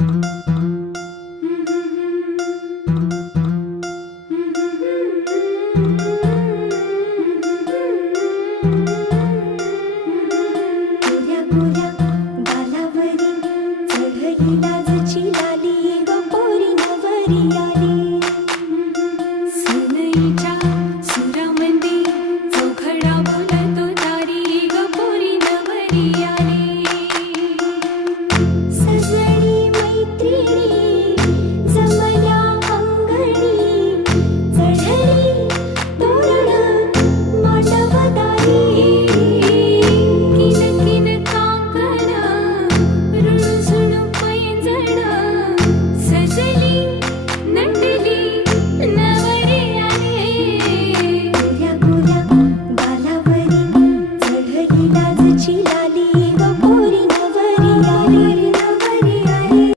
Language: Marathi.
गोऱ्या गोऱ्या गालावरी चढली लाजची लाली ग पोरी नवरी आली. सनईच्या सुरामंदी चौघडा बोलतो तारी ग पोरी नवरी आली. सजनी मैत्रिणी